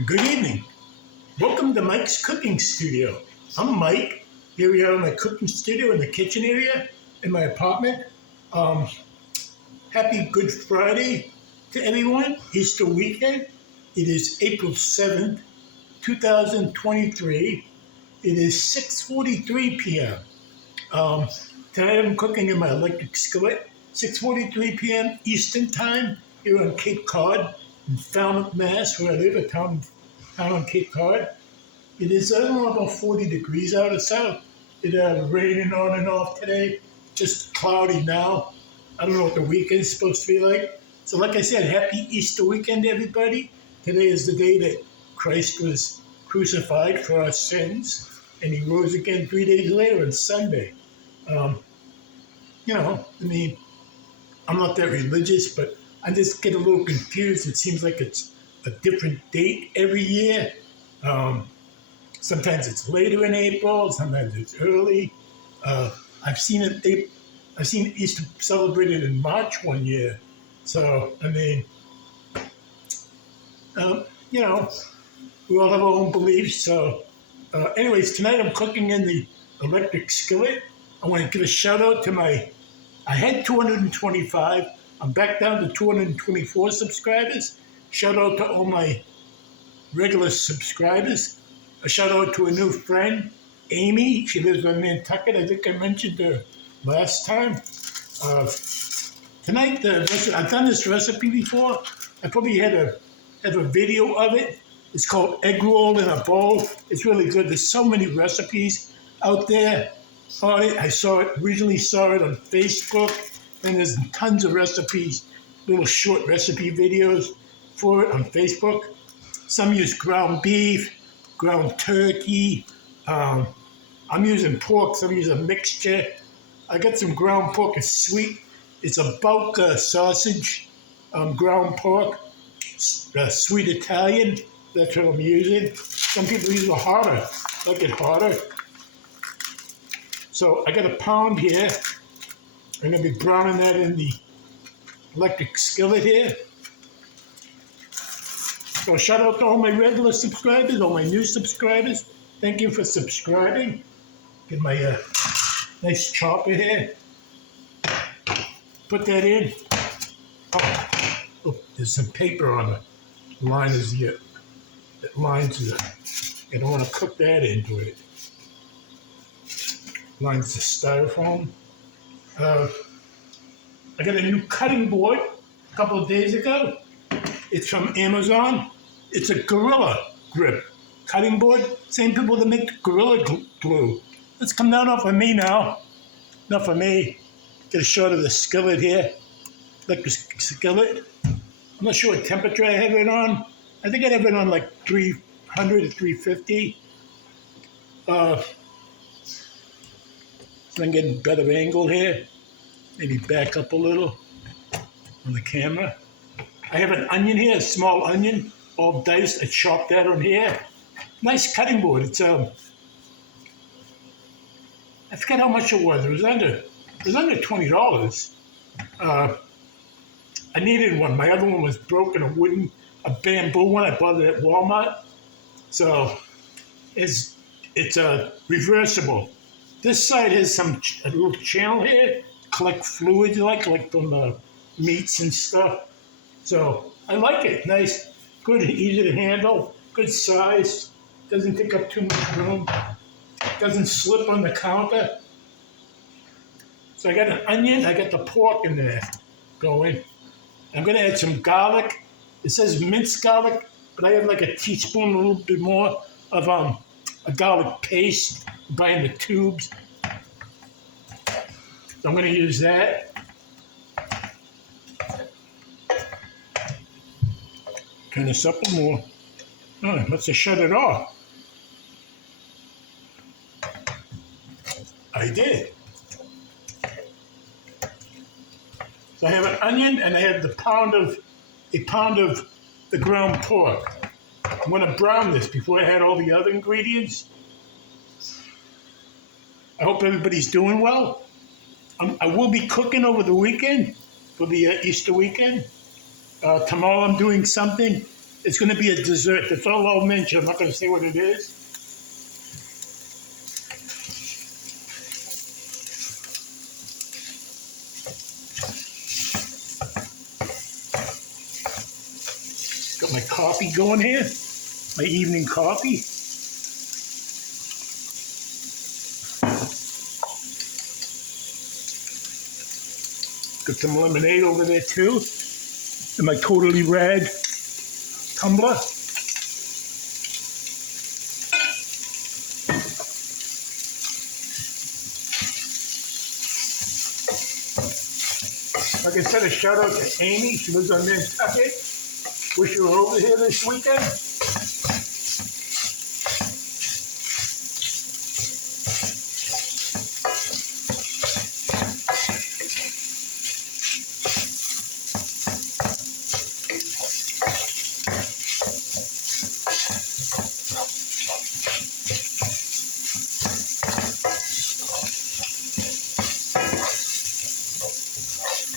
Good evening. Welcome to Mike's Cooking Studio. I'm Mike. Here we are in my cooking studio in the kitchen area in my apartment. Happy Good Friday to everyone. Easter weekend. It is April 7th, 2023. It is 6:43 p.m. Tonight I'm cooking in my electric skillet. 6:43 p.m. Eastern Time here on Cape Cod in Falmouth, Mass, where I live, a town on Cape Cod. It is, I don't know, about 40 degrees out or so. It raining on and off today, just cloudy now. I don't know what the weekend's supposed to be like. So like I said, happy Easter weekend, everybody. Today is the day that Christ was crucified for our sins, and he rose again 3 days later on Sunday. I'm not that religious, but I just get a little confused. It seems like it's a different date every year. Sometimes it's later in April, sometimes it's early. I've seen Easter celebrated in March one year. So, we all have our own beliefs. So, anyways, tonight I'm cooking in the electric skillet. I want to give a shout out to I had 225. I'm back down to 224 subscribers. Shout out to all my regular subscribers. A shout out to a new friend, Amy. She lives on Nantucket. I think I mentioned her last time. Tonight, I've done this recipe before. I probably have a video of it. It's called Eggroll in a bowl. It's really good. There's so many recipes out there on it. I originally saw it on Facebook, and there's tons of recipes, little short recipe videos for it on Facebook. Some use ground beef, ground turkey. I'm using pork, so I'm using a mixture. I got some ground pork. It's sweet. It's a bulk sausage, ground pork, sweet Italian. That's what I'm using. Some people use it harder. I like it harder. So I got a pound here. I'm going to be browning that in the electric skillet here. So shout out to all my regular subscribers, all my new subscribers. Thank you for subscribing. Get my nice chopper here. Put that in. Oh, there's some paper on the liners here. That lines it. I don't want to cook that into it. Lines the styrofoam. I got a new cutting board a couple of days ago. It's from Amazon. It's a Gorilla Grip cutting board. Same people that make Gorilla Glue. Let's come down off of me now. Enough of me. Get a shot of the skillet here. Like the skillet. I'm not sure what temperature I have it on. I think I have it on like 300 to 350. So I'm getting a better angle here. Maybe back up a little on the camera. I have an onion here, a small onion, all diced. I chopped that on here. Nice cutting board. It's I forget how much it was. It was under $20. I needed one. My other one was broken, a bamboo one. I bought it at Walmart. So it's reversible. This side has a little channel here, collect fluids like from the meats and stuff. So I like it. Nice, good, easy to handle, good size. Doesn't take up too much room. Doesn't slip on the counter. So I got an onion. I got the pork in there going. I'm going to add some garlic. It says minced garlic, but I have like a teaspoon, a little bit more of a garlic paste. Buying the tubes. So I'm going to use that. Turn this up a little more. Oh, let's just shut it off. I did. So I have an onion and I have a pound of the ground pork. I'm going to brown this before I add all the other ingredients. I hope everybody's doing well. I will be cooking over the weekend for the Easter weekend. Tomorrow I'm doing something It's going to be a dessert. That's all I'll mention. I'm not going to say what it is. Got my coffee going here. My evening coffee. Got some lemonade over there too. In my totally rad tumbler. Like I said, a shout out to Amy. She lives on Nantucket. Wish you were over here this weekend.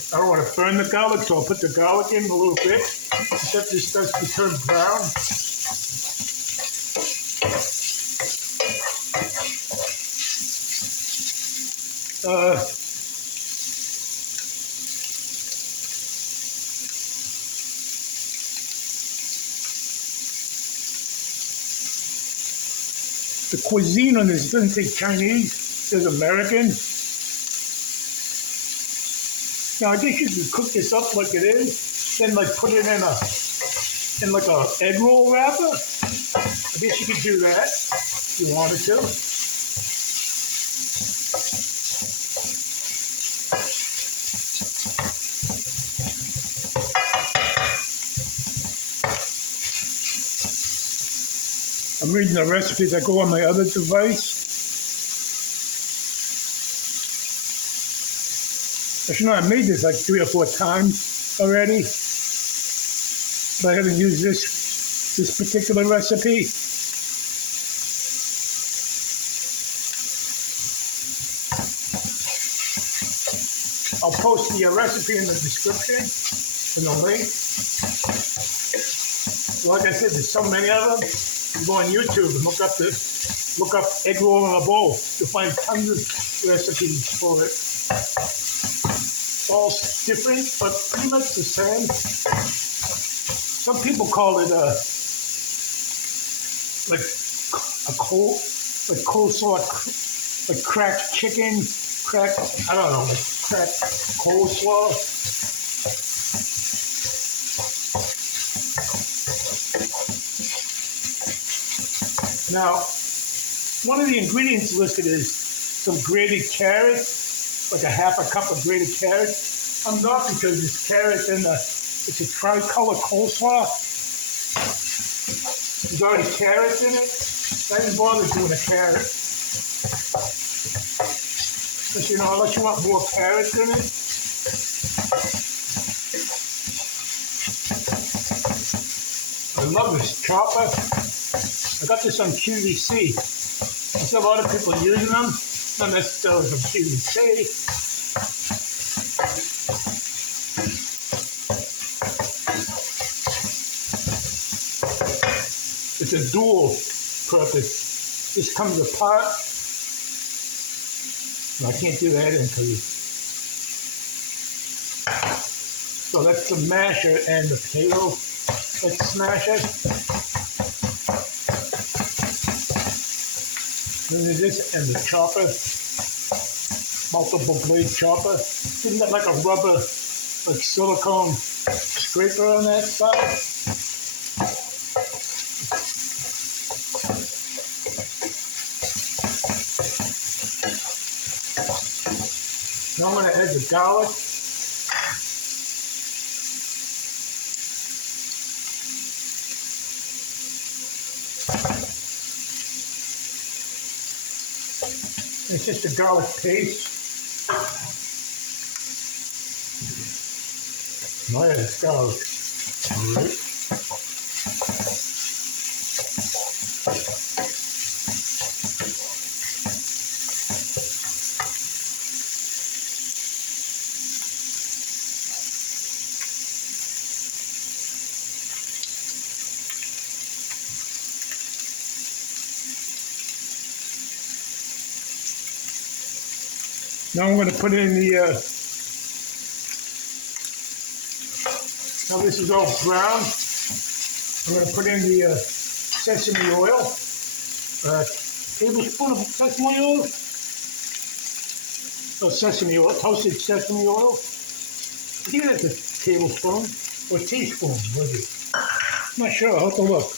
I don't want to burn the garlic, so I'll put the garlic in a little bit. Except this starts to turn brown. The cuisine on this doesn't say Chinese, it says American. Now I guess you could cook this up like it is, then like put it in like a egg roll wrapper. I guess you could do that if you wanted to. I'm reading the recipes that go on my other device. Actually, no, I made this like 3 or 4 times already, but I haven't used this particular recipe. I'll post the recipe in the description, in the link. Like I said, there's so many of them. You go on YouTube and look up egg roll in a bowl. You'll find tons of recipes for it. All different, but pretty much the same. Some people call it like coleslaw, like cracked chicken, I don't know, like cracked coleslaw. Now, one of the ingredients listed is some grated carrots. Like a half a cup of grated carrots. I'm not because it's carrots and it's a tricolor coleslaw. There's already carrots in it. I didn't bother doing a carrot. But you know, unless you want more carrots in it. I love this chopper. I got this on QVC. I see a lot of people using them. Not necessarily from QVC. It's a dual purpose. This comes apart. No, I can't do that until you. So that's the masher and the potato. Let's smash it. Then there's this and the chopper, multiple blade chopper. Isn't that like a rubber, like silicone scraper on that side? Now I'm going to add the garlic. It's just a garlic paste. Oh yeah, it's garlic. All right. Now I'm going to put in the, now this is all brown. I'm going to put in the sesame oil, tablespoon of sesame oil, toasted sesame oil. I think that's a tablespoon or teaspoon, was it? I'm not sure, I'll have to look.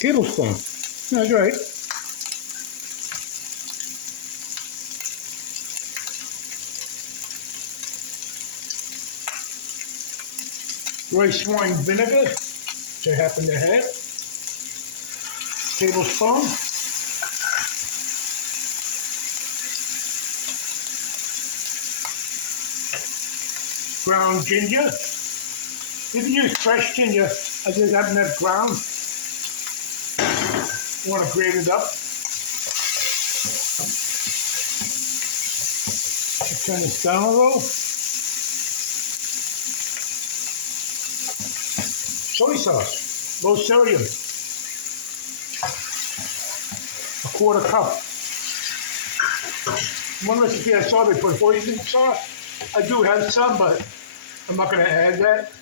Tablespoon, that's right. Rice wine vinegar, which I happen to have. Tablespoon. Ground ginger. You can use fresh ginger. I just happen to have ground. You want to grate it up. Turn this down a little. Soy sauce, low sodium, a quarter cup. One recipe I saw they put hoisin sauce. I do have some, but I'm not going to add that.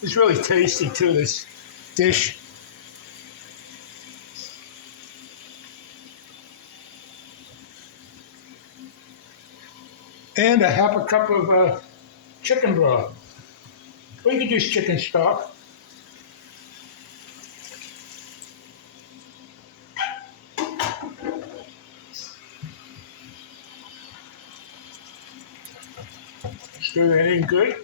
It's really tasty too, this dish. And a half a cup of chicken broth. Or you can use chicken stock. Stir that in good.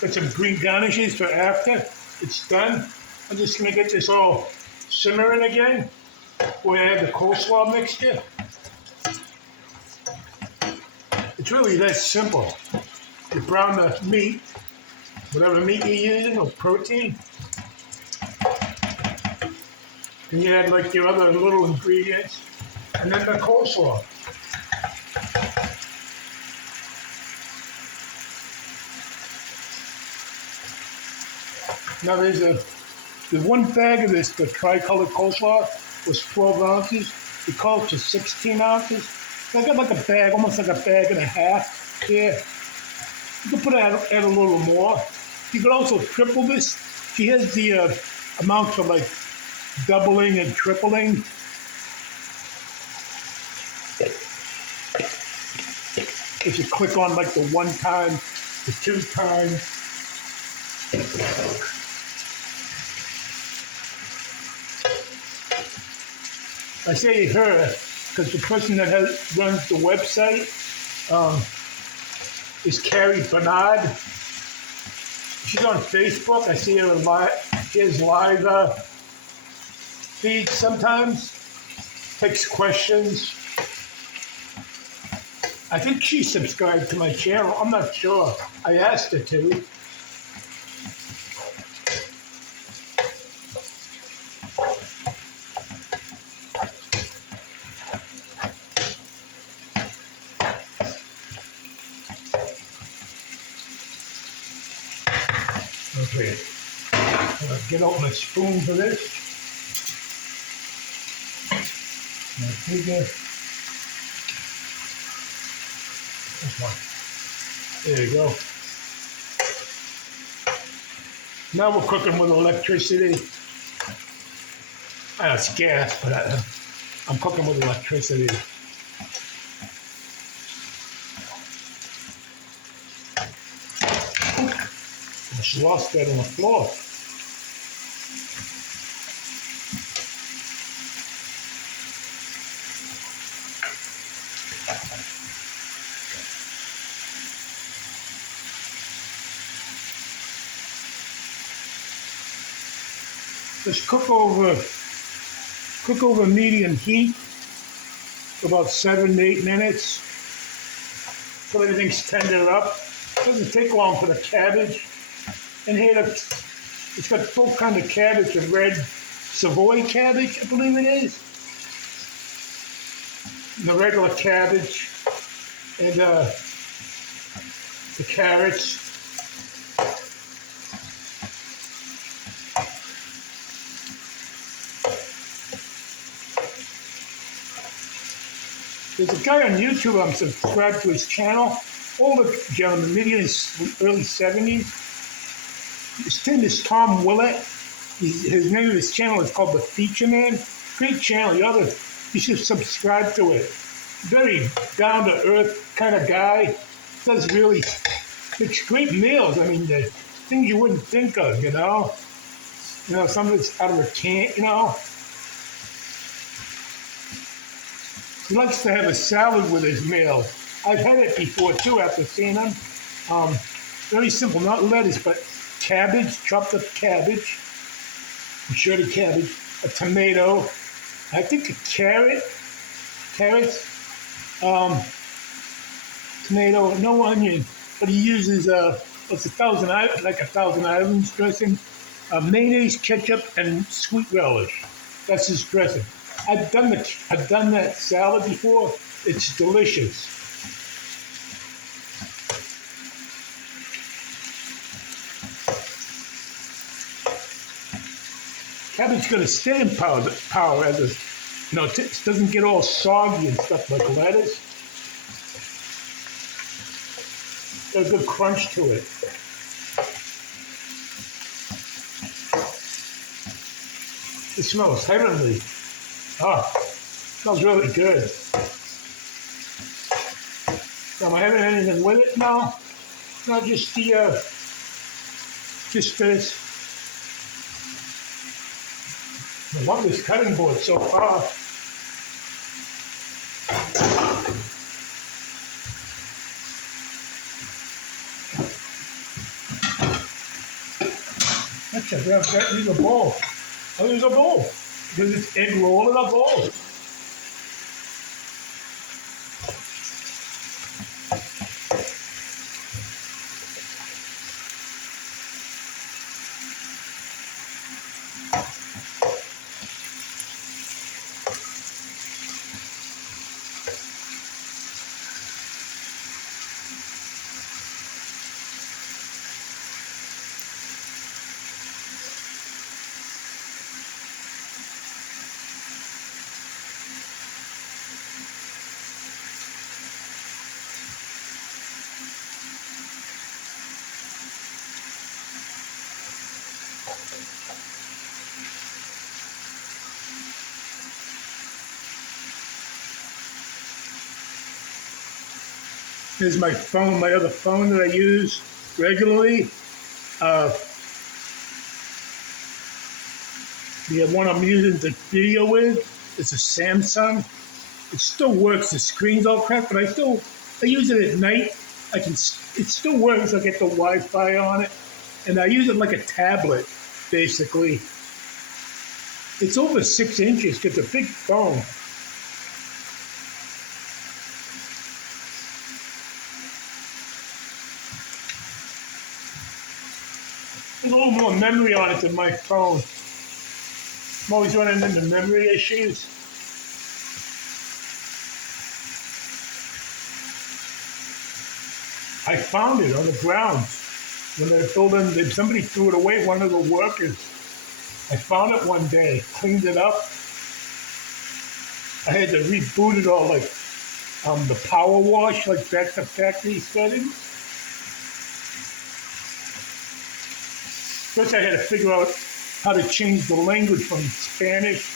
Put some green garnishes for after it's done. I'm just going to get this all simmering again. We'll add the coleslaw mixture. It's really that simple. You brown the meat, whatever meat you're using, or protein. And you add like your other little ingredients. And then the coleslaw. Now there's one bag of this, the tricolored coleslaw, was 12 ounces. It calls for 16 ounces. So I got like a bag, almost like a bag and a half here. You can add a little more. You could also triple this. She has the amount for like doubling and tripling. If you click on like the 1 time, the 2 times. I say her because the person that runs the website is Carrie Bernard. She's on Facebook. I see her she has live feeds sometimes. Takes questions. I think she subscribed to my channel. I'm not sure. I asked her to. Okay, I'll get out my spoon for this. My figure. This one. There you go. Now we're cooking with electricity. It's gas, but I'm cooking with electricity. I just lost that on the floor. Just cook over medium heat for about 7 to 8 minutes so everything's tendered up. It doesn't take long for the cabbage. And here It's got full kind of cabbage, a red Savoy cabbage, I believe it is. And the regular cabbage and the carrots. There's a guy on YouTube, I'm subscribed to his channel, older gentleman, maybe in his early 70s. His name is Tom Willett. His name of his channel is called The Feature Man. Great channel. You should subscribe to it. Very down-to-earth kind of guy. Makes great meals. I mean, the things you wouldn't think of, you know. You know, some of it's out of a can, you know. He likes to have a salad with his meal. I've had it before, too, after seeing him. Very simple, not lettuce, but cabbage, chopped up cabbage, shredded cabbage, a tomato, I think a carrots, tomato, no onion, but he uses a Thousand Islands dressing, mayonnaise, ketchup, and sweet relish. That's his dressing. I've done that salad before. It's delicious. Cabbage got a staying power as a, you know, it doesn't get all soggy and stuff like lettuce. Got a good crunch to it. It smells heavenly. Smells really good. Am I having anything with it now? No, just this. I love this cutting board so far. Use a bowl. I'll use a bowl. Because it's egg roll in a bowl. Here's my phone, my other phone that I use regularly. The one I'm using the video with is a Samsung. It still works. The screen's all cracked, but I use it at night. It still works. I get the Wi-Fi on it, and I use it like a tablet, basically. It's over 6 inches. It's a big phone. There's a little more memory on it than my phone. I'm always running into memory issues. I found it on the ground. When they building, somebody threw it away, one of the workers. I found it one day, cleaned it up. I had to reboot it all, like the power wash, like back to factory settings. First I had to figure out how to change the language from Spanish.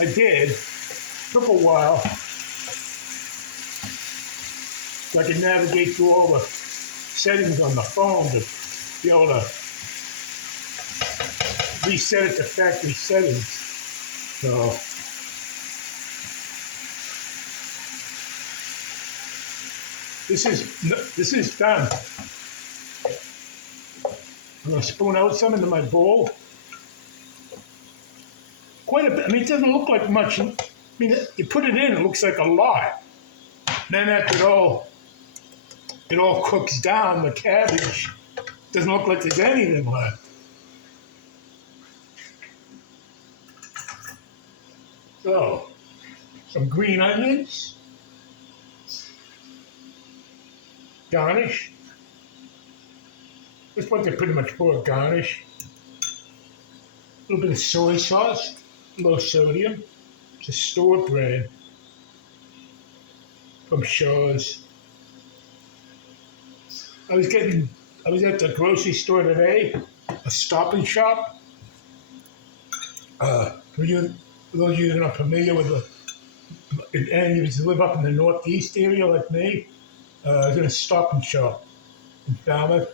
I did. Took a while. So I could navigate through all the settings on the phone to be able to reset it to factory settings. So this is done. I'm going to spoon out some into my bowl. Quite a bit. I mean, it doesn't look like much. I mean, you put it in, it looks like a lot. Then after it all cooks down, the cabbage, doesn't look like there's anything left. So, some green onions, garnish. That's what they're pretty much for, garnish. A little bit of soy sauce, low sodium. It's a store brand from Shaw's. I was at the grocery store today, a Stop and Shop. For those of you that are not familiar with and you live up in the Northeast area like me, I was in a Stop and Shop in Falmouth,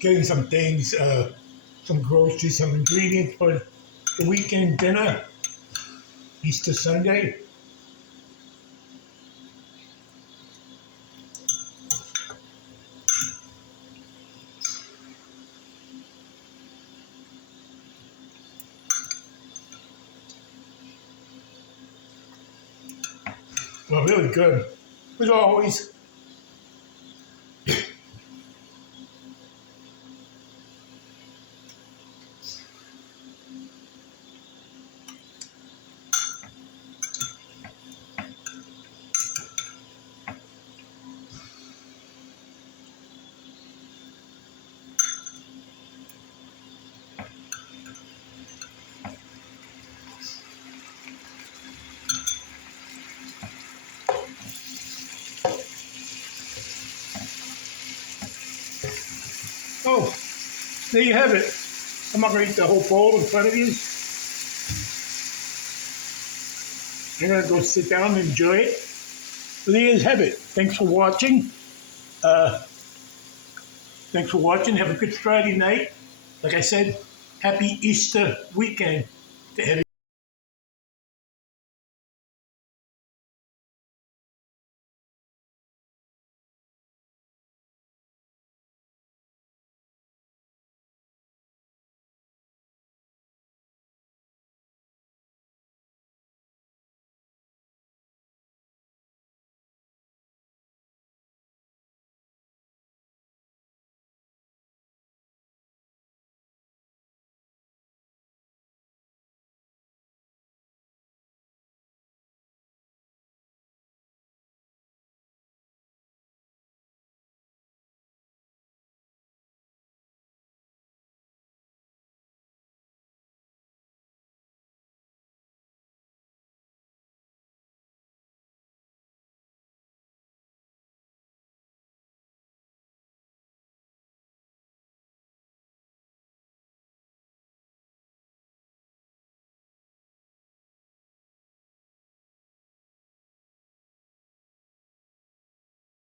getting some things, some groceries, some ingredients for the weekend dinner, Easter Sunday. Well, really good. As always. Oh, there you have it. I'm not going to eat the whole bowl in front of you. I'm going to go sit down and enjoy it. So there you have it. Thanks for watching. Thanks for watching. Have a good Friday night. Like I said, happy Easter weekend to everyone.